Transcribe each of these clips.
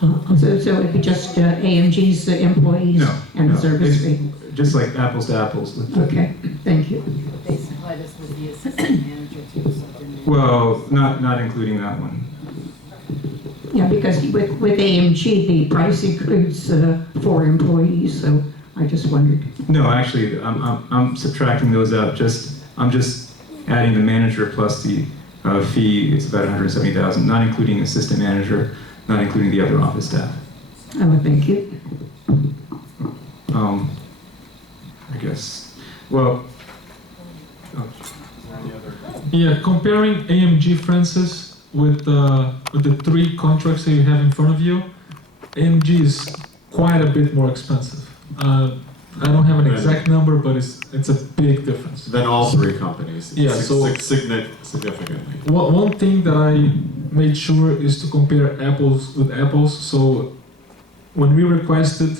So it'd be just AMG's employees No, and no, the service it's fee? just like apples to apples. Okay, thank you. They supply this with the assistant manager too, so then they- Well, not including that one. Yeah, because with AMG, the price includes 4 employees, so I just wondered. No, actually, I'm subtracting those out. I'm just adding the manager plus the fee. It's about 170,000, not including assistant manager, not including the other office staff. Oh, thank you. I guess. Well. Oh. Yeah, comparing AMG, Francis, with the 3 contracts that you have in front of you, AMG is quite a bit more expensive. I don't have an exact number, but it's a big difference. Than all 3 companies. Yeah, so significantly. One thing that I made sure is to compare apples with apples. So when we requested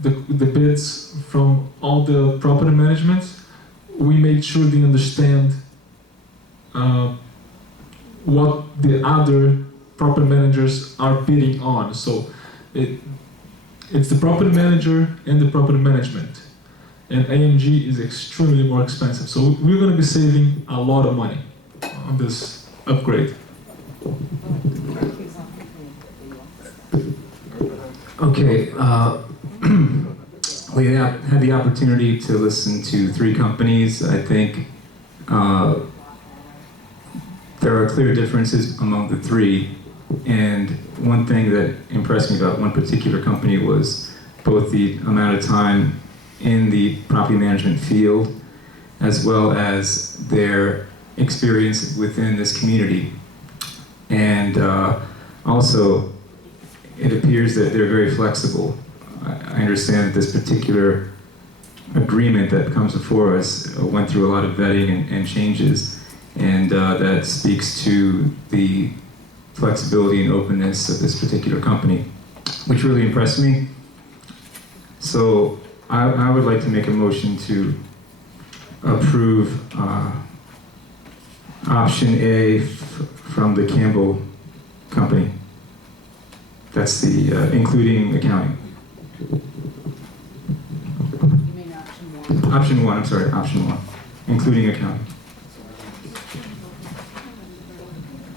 the bids from all the property management, we made sure they understand what the other property managers are bidding on. So it's the property manager and the property management. And AMG is extremely more expensive. So we're going to be saving a lot of money on this upgrade. Okay. We have had the opportunity to listen to 3 companies. I think there are clear differences among the 3. And one thing that impressed me about one particular company was both the amount of time in the property management field as well as their experience within this community. And also, it appears that they're very flexible. I understand that this particular agreement that comes before us went through a lot of vetting and changes, and that speaks to the flexibility and openness of this particular company, which really impressed me. So I would like to make a motion to approve option A from the Campbell Company. That's the including accounting. You mean option 1? Option 1, I'm sorry, option 1, including accounting.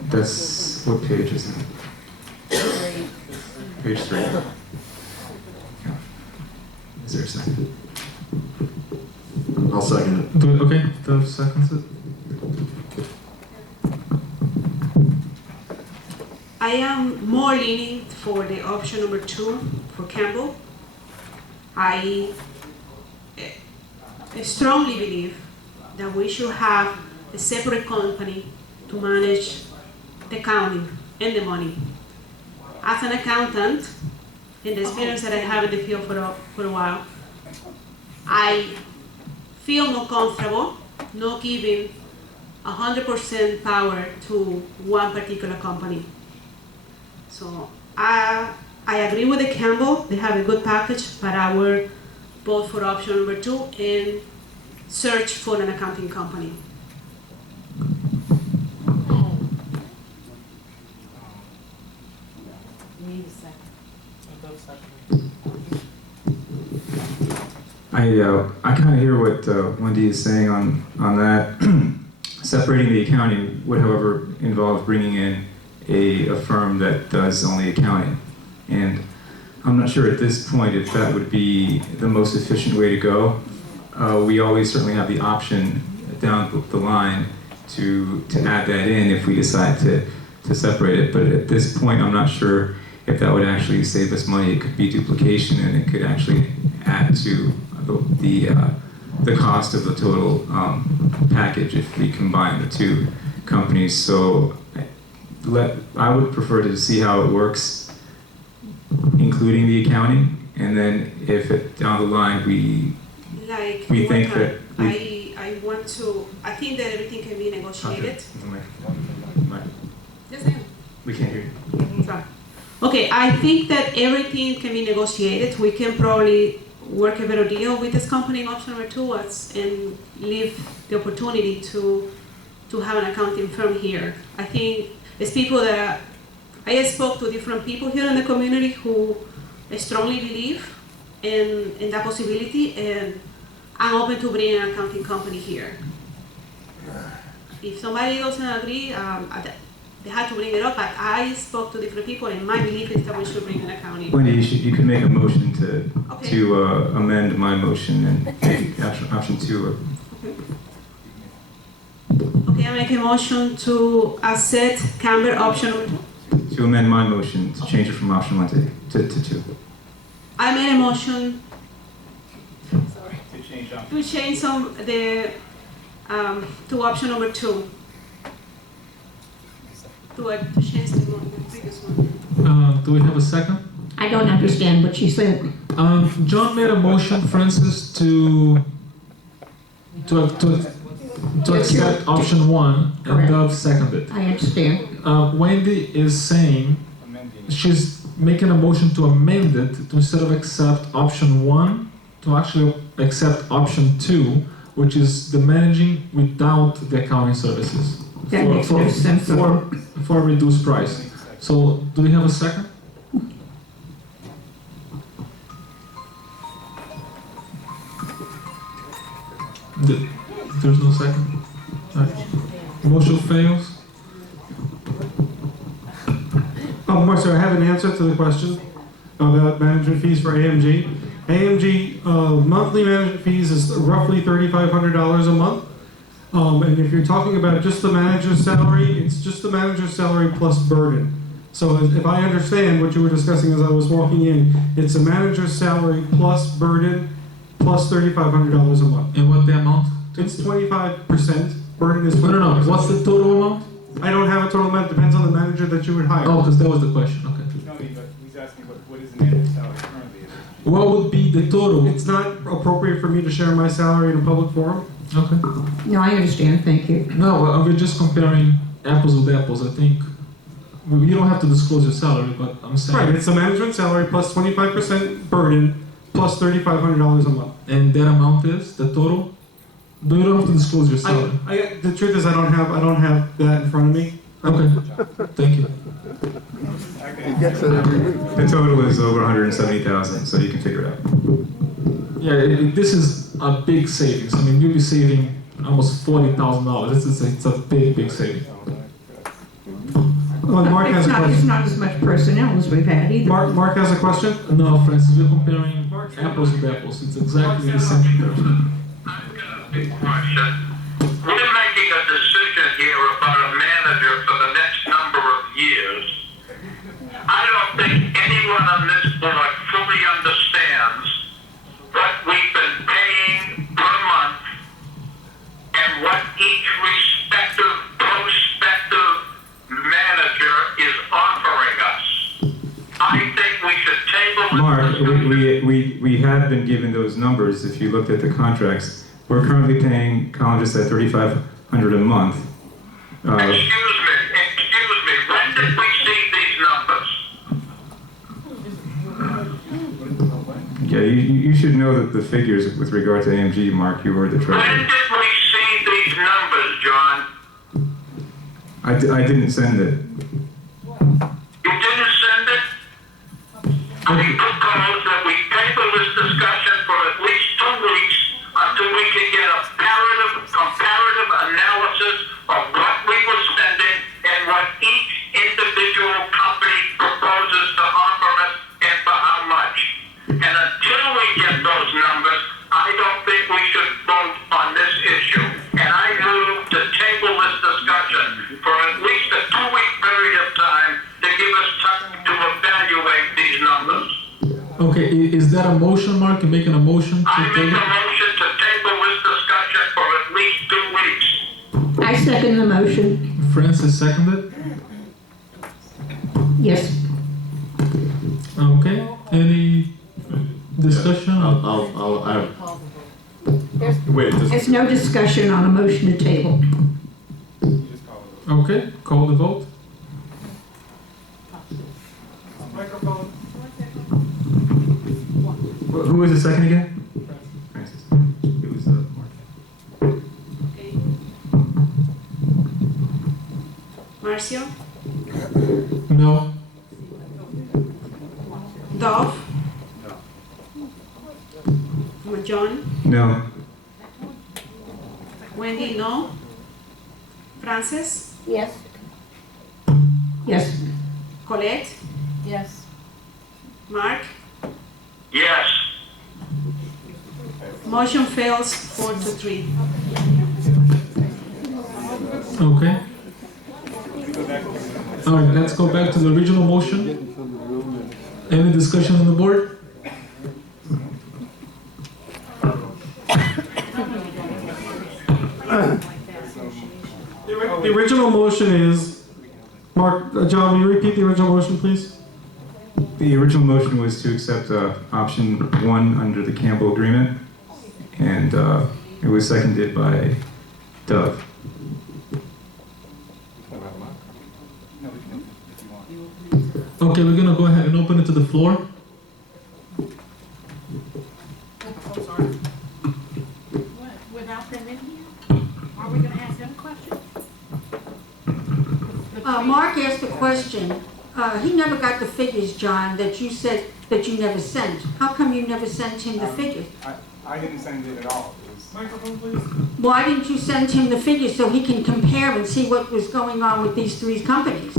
That's, what page is that? Page 3. Yeah. Is there a second? I'll second it. Okay, Dove seconds it. I am more leaning for the option number 2 for Campbell. I strongly believe that we should have a separate company to manage the accounting and the money. As an accountant, in the experience that I have in the field for a while, I feel more comfortable not giving 100% power to one particular company. So I agree with the Campbell. They have a good package, but I will vote for option number 2 and search for an accounting company. You need a second. I kind of hear what Wendy is saying on that. Separating the accounting would, however, involve bringing in a firm that does only accounting. And I'm not sure at this point if that would be the most efficient way to go. We always certainly have the option down the line to add that in if we decide to separate it. But at this point, I'm not sure if that would actually save us money. It could be duplication, and it could actually add to the cost of the total package if we combine the 2 companies. So I would prefer to see how it works, including the accounting, and then if down the line we think that I think that everything can be negotiated. Yes, ma'am. We can't hear you. Sorry. Okay, I think that everything can be negotiated. We can probably work a better deal with this company in option number 2 and leave the opportunity to have an accounting firm here. I think it's people that I spoke to different people here in the community who strongly believe in that possibility, and I'm open to bringing an accounting company here. If somebody doesn't agree, they have to bring it up, but I spoke to different people, and my belief is that we should bring an accounting. Wendy, you can make a motion to Okay. amend my motion and take option 2. Okay, I make a motion to accept Camber option. To amend my motion to change it from option 1 to 2. I made a motion To change option. to change to option number 2. To change the previous one. Do we have a second? I don't understand what she said. John made a motion, Francis, to accept option 1, and Correct. Dove seconded. I understand. Wendy is saying she's making a motion to amend it to, instead of accept option 1, to actually accept option 2, which is the managing without the accounting services. That makes no sense at all. For a reduced price. So, do we have a second? There's no second? Motion fails? Marcia, I have an answer to the question about management fees for AMG. AMG monthly management fees is roughly $3,500 a month. And if you're talking about just the manager's salary, it's just the manager's salary plus burden. So if I understand what you were discussing as I was walking in, it's a manager's salary plus burden plus $3,500 a month. And what the amount? It's 25%. Burden is 25%. No. What's the total amount? I don't have a total amount. Depends on the manager that you would hire. Oh, because that was the question. Okay. No, he's asking what is the manager's salary currently? What would be the total? It's not appropriate for me to share my salary in a public forum. Okay. No, I understand, thank you. No, we're just comparing apples with apples. I think you don't have to disclose your salary, but I'm saying. Right, it's a management salary plus 25% burden plus $3,500 a month. And that amount is the total. You don't have to disclose your salary. The truth is I don't have that in front of me. Okay. Thank you. The total is over 170,000, so you can figure it out. Yeah, this is a big savings. I mean, you'll be saving almost $40,000. It's a big saving. Mark has a It's question. not as much personnel as we've had either. Mark has a question. No, Francis, we're comparing apples with apples. It's exactly the same comparison. Big question. We're making a decision here about a manager for the next number of years. I don't think anyone on this board fully understands what we've been paying per month and what each respective prospective manager is offering us. I think we should table this. Mark, we have been given those numbers. If you looked at the contracts, we're currently paying collegists at $3,500 a month. Excuse me. When did we see these numbers? Yeah, you should know that the figures with regard to AMG, Mark. You were the When treasurer. did we see these numbers, John? I didn't send it. You didn't send it? I propose that we table this discussion for at least 2 weeks until we can get a comparative analysis of what we were spending and what each individual company proposes to offer us and for how much. And until we get those numbers, I don't think we should vote on this issue. And I move to table this discussion for at least a 2-week period of time to give us time to evaluate these numbers. Okay, is that a motion, Mark? You're making a motion to I make table? a motion to table this discussion for at least 2 weeks. I second the motion, Francis seconded. yes. Okay. Any discussion? Wait, just There's no discussion on a motion to table. Okay. Call the vote. Microphone. Who was the second again? Francis. It was Mark. Okay. Marcio? No. Dolph? John? No. Wendy, no? Francis? Yes. Yes. Colette? Yes. Mark? Yes. Motion fails 4-3. Okay. All right, let's go back to the original motion. Any discussion on the board? The original motion is, Mark, John, will you repeat the original motion, please? The original motion was to accept option 1 under the Campbell agreement, and it was seconded by Dove. Okay, we're gonna go ahead and open it to the floor. Without them in here? Are we gonna ask them questions? Mark asked a question. He never got the figures, John, that you said that you never sent. How come you never sent him the figures? I didn't send it at all. Microphone, please. Why didn't you send him the figures so he can compare and see what was going on with these three companies?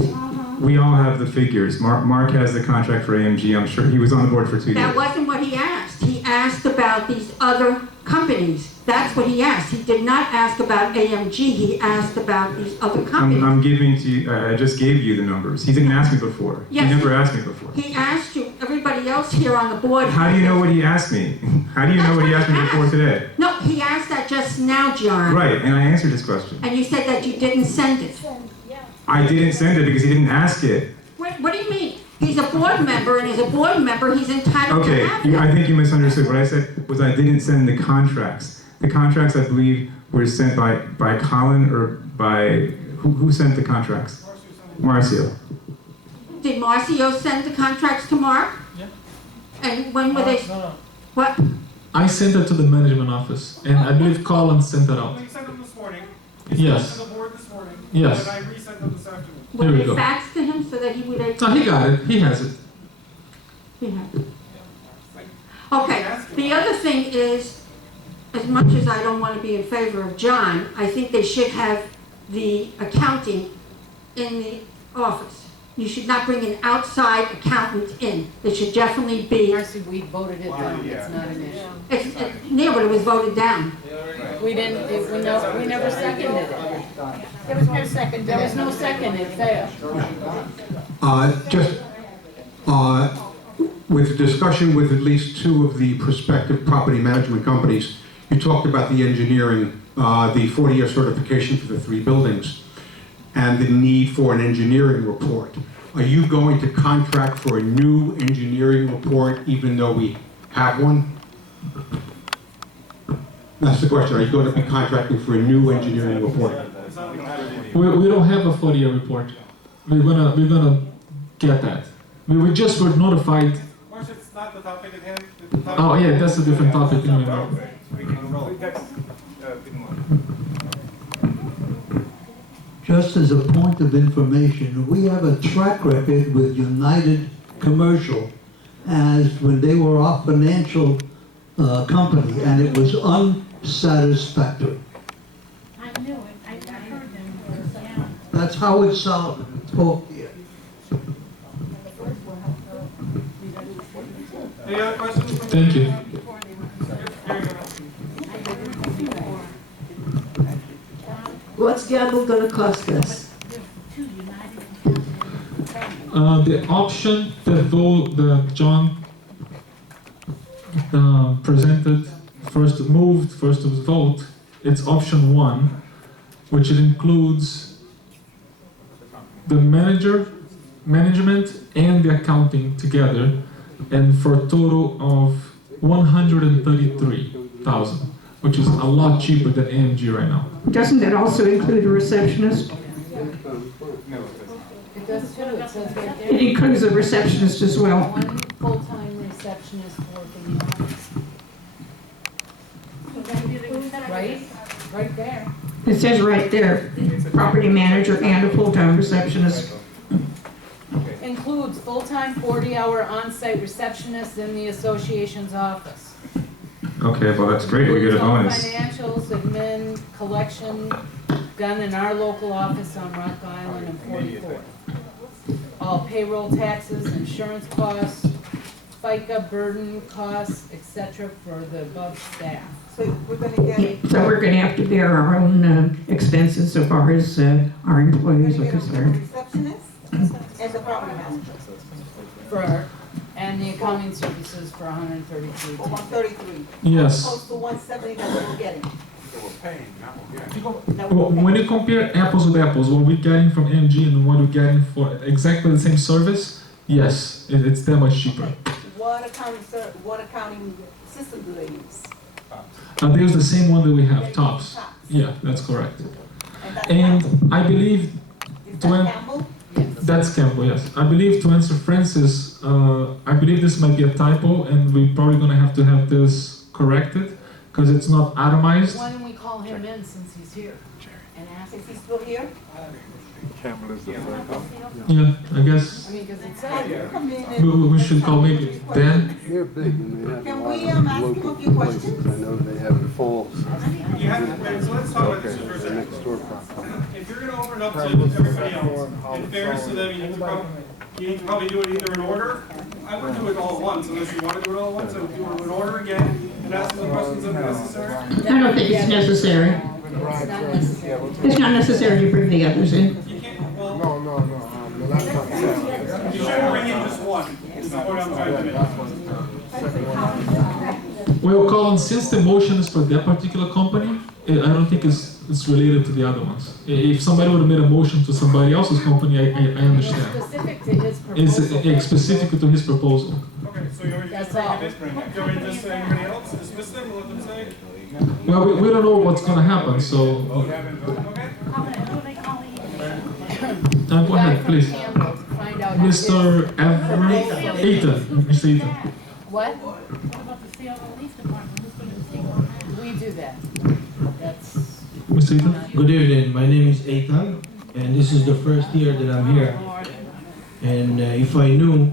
We all have the figures. Mark has the contract for AMG. I'm sure he was on the board for 2 years. That wasn't what he asked. He asked about these other companies. That's what he asked. He did not ask about AMG. He asked about these other companies. I'm giving to you, I just gave you the numbers. He didn't ask me before. Yes. He never asked me before. He asked you. Everybody else here on the board. How do you know what he asked me? How do you know what he asked me before today? No, he asked that just now, John. Right, and I answered his question. And you said that you didn't send it. I didn't send it because he didn't ask it. What do you mean? He's a board member, and as a board member, he's entitled Okay, to have it. I think you misunderstood. What I said was I didn't send the contracts. The contracts, I believe, were sent by Colin or by, who sent the contracts? Marcio. Did Marcio send the contracts to Mark? Yeah. And when were they? No. What? I sent it to the management office, and I believe Colin sent it out. You sent them this morning. Yes. To the board this morning. Yes. And I resent them this afternoon. There Were we they go. faxed to him so that he would? So he got it. He has it. He had it. Okay, the other thing is, as much as I don't want to be in favor of John, I think they should have the accounting in the office. You should not bring an outside accountant in. It should definitely be, Marcy, we voted it down, it's not an issue. yeah, but it was voted down. We didn't, we never seconded it. There was no second. There was no second, it failed. With discussion with at least 2 of the prospective property management companies, you talked about the engineering, the 40-year certification for the 3 buildings, and the need for an engineering report. Are you going to contract for a new engineering report even though we have one? That's the question. Are you going to be contracting for a new engineering report? We don't have a 40-year report. We're gonna get that. We just were notified. Marcia, it's not the topic at hand. Oh yeah, that's a different topic. Anyway. Just as a point of information, we have a track record with United Commercial as when they were our financial company, and it was unsatisfactory. I knew it, I heard them, yeah. That's Howard Solomon spoke here. Any other questions? Thank you. What's Gamble gonna cost us? The option that John presented, first to vote, it's option 1, which it includes the management and the accounting together, and for a total of $133,000, which is a lot cheaper than AMG right now. Doesn't that also include a receptionist? It does too, it says right It there. includes a receptionist as well. One full-time receptionist working in the office. Right there. It says right there, property manager and a full-time receptionist. includes full-time 40-hour on-site receptionist in the association's office. Okay, well, that's great, we get a Includes all bonus. financials, admin, collection, done in our local office on Rock Island and 44th. All payroll taxes, insurance costs, FICA burden costs, etc. for the above staff. So we're gonna get, So we're gonna have to bear our own expenses so far as our employees are concerned. receptionist and the property manager, And the accounting services for 133. for 133. Yes. Opposed to 170 that we're getting. Well, when you compare apples with apples, what we're getting from AMG and what we're getting for exactly the same service, yes, it's that much cheaper. What accounting system do they use? They use the same one that we have, TOPS. Yeah, that's correct. And I believe Is to that an- Campbell? that's Campbell, yes. I believe to answer Francis, I believe this might be a typo, and we're probably gonna have to have this corrected because it's not itemized. Why don't we call him in since he's here and ask? Is he still here? Yeah, I guess I mean, because it said here. Come in and- we should call maybe Dan. They're big and they have. Can we, lots of ask him a local few questions? places. I know they have the full. You have, so let's talk about this for a The second. next door property. If you're gonna open it up to everybody else, in fairness to them, you need to probably do it either in order. I wouldn't do it all at once unless you wanna do it all at once, so do it in order again and ask them the questions that are necessary. I don't think it's necessary. It's not necessary. It's not necessary to bring the others in. You can't, well, No, the laptop. you shouldn't bring in just one, is the point I'm trying to make. Well, Colin, since the motion is for that particular company, I don't think it's related to the other ones. If somebody would have made a motion to somebody else's company, I understand. Specific to his It's proposal. specific to his proposal. Okay, so you want me to just That's all. take it? Do you want me to just say anybody else, dismiss them, let them say? Well, we don't know what's gonna happen, so Okay? go ahead, please. Campbell to find out Mr. Ethan, Mr. Ethan. What? We do that. That's. Mr. Ethan? Good evening, my name is Eitan, and this is the first year that I'm here. And if I knew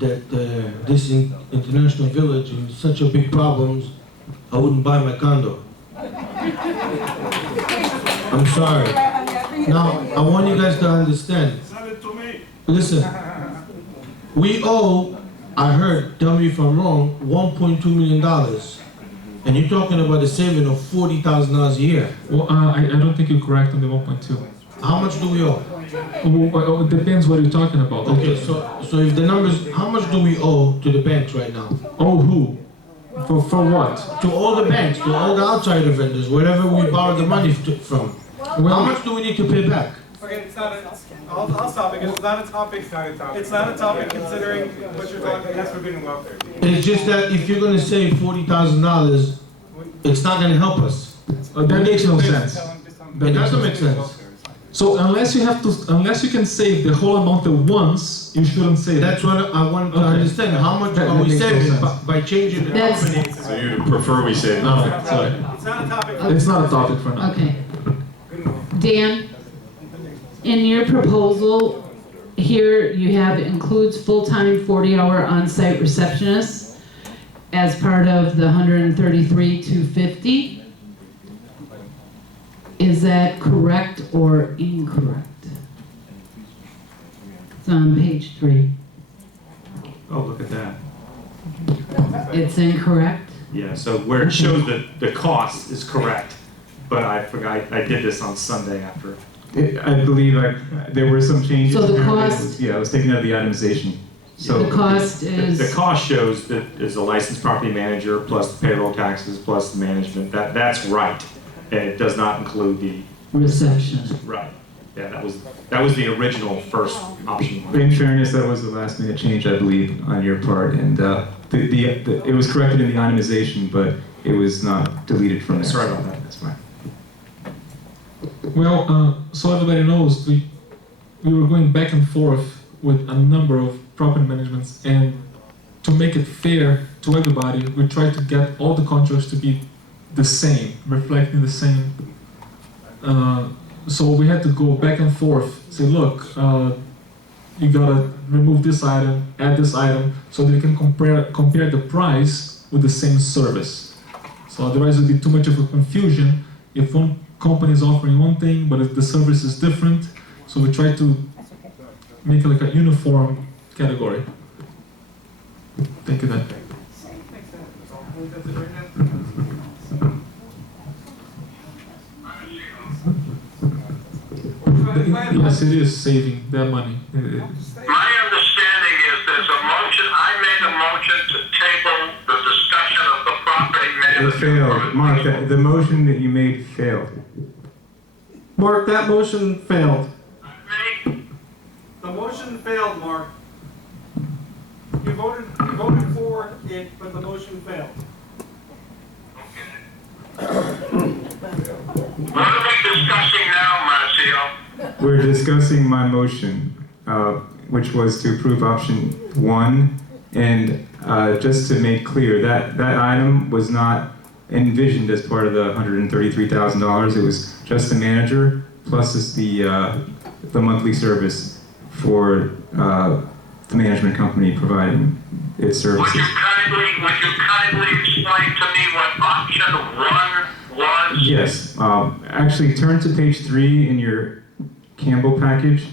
that this international village is such a big problem, I wouldn't buy my condo. I'm sorry. Now, I want you guys to understand. Send it to me. Listen, we owe, I heard, tell me if I'm wrong, $1.2 million. And you're talking about a saving of $40,000 a year. Well, I don't think you're correct on the 1.2. How much do we owe? Well, it depends what you're talking about. Okay, so if the numbers, how much do we owe to the banks right now? Oh, who? For what? To all the banks, to all the outsider vendors, wherever we borrow the money from. How much do we need to pay back? Okay, it's not a, I'll stop because it's not a topic. It's not a topic considering what you're talking. That's forbidden welfare. It's just that if you're gonna save $40,000, it's not gonna help us. That makes no sense. It doesn't make sense. So unless you can save the whole amount at once, you shouldn't save. That's what I want to Okay. understand. How much That are we makes no saving sense. by changing the That's- company? So you prefer we say nothing? Sorry. It's not a topic. It's not a topic for now. Okay. Dan, in your proposal, here you have includes full-time 40-hour on-site receptionists as part of the 133,250. Is that correct or incorrect? It's on page 3. Oh, look at that. It's incorrect? Yeah, so where it shows that the cost is correct, but I forgot, I did this on Sunday after. I believe there were some changes. So the Apparently it cost- was- Yeah, it was taken out of the itemization. So The cost The is, cost shows that is the licensed property manager plus the payroll taxes plus the management, that's right. And it does not include the, receptionist. right. Yeah, that was the original first option. in fairness, that was the last minute change, I believe, on your part, and it was corrected in the itemization, but it was not deleted from there. Sorry about that. That's fine. Well, so everybody knows, we were going back and forth with a number of property managements, and to make it fair to everybody, we tried to get all the contracts to be the same, reflecting the same. So we had to go back and forth, say, look, you gotta remove this item, add this item, so that you can compare the price with the same service. So otherwise it would be too much of a confusion if one company is offering one thing, but if the service is different. So we try to make it like a uniform category. Thank you then. Yes, it is saving their money. My understanding is there's a motion, I made a motion to table the discussion of the property It manager. failed. Mark, the motion that you made failed. Mark, that motion failed. Me? The motion failed, Mark. You voted for it, but the motion failed. What are we discussing now, Marcio? We're discussing my motion, which was to approve option 1. And just to make clear, that item was not envisioned as part of the $133,000. It was just the manager plus the monthly service for the management company providing its services. Would you kindly explain to me what option 1 was? Yes, actually turn to page 3 in your Campbell package.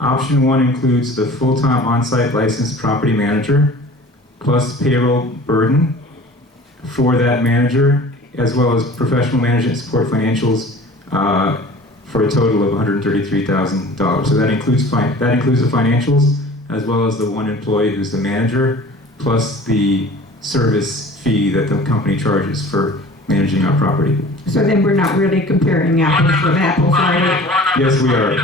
Option 1 includes the full-time on-site licensed property manager plus payroll burden for that manager, as well as professional management support financials for a total of $133,000. So that includes the financials, as well as the one employee who's the manager, plus the service fee that the company charges for managing our property. So then we're not really comparing apples with apples, are we? Yes, we are.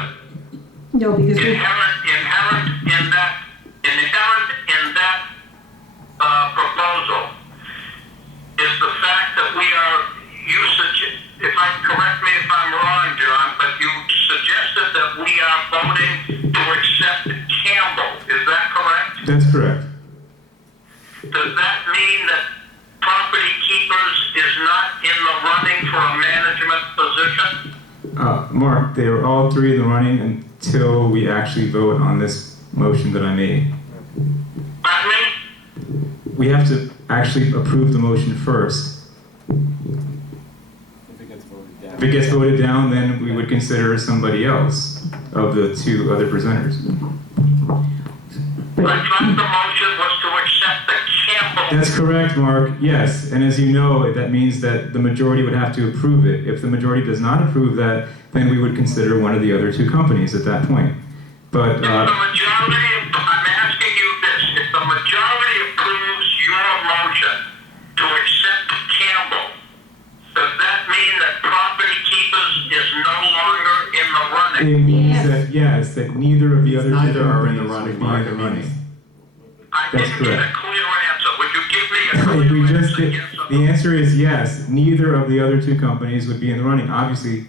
No, because we, Inherent in that proposal is the fact that we are, correct me if I'm wrong, John, but you suggested that we are voting to accept Campbell. Is that correct? That's correct. Does that mean that Property Keepers is not in the running for a management position? Mark, they are all three in the running until we actually vote on this motion that I made. Pardon me? We have to actually approve the motion first. If it gets voted down, then we would consider somebody else of the two other presenters. I thought the motion was to accept the Campbell. That's correct, Mark. Yes, and as you know, that means that the majority would have to approve it. If the majority does not approve that, then we would consider one of the other two companies at that point. But If the majority, I'm asking you this, if the majority approves your motion to accept Campbell, does that mean that Property Keepers is no longer in the running? it means that, yes, that neither of the other two Neither are in the companies running, would be Mark. in the running. I That's didn't get correct. a clear answer. Would you give me a If clear we just answer? did, Yes or the no? answer is yes. Neither of the other two companies would be in the running. Obviously,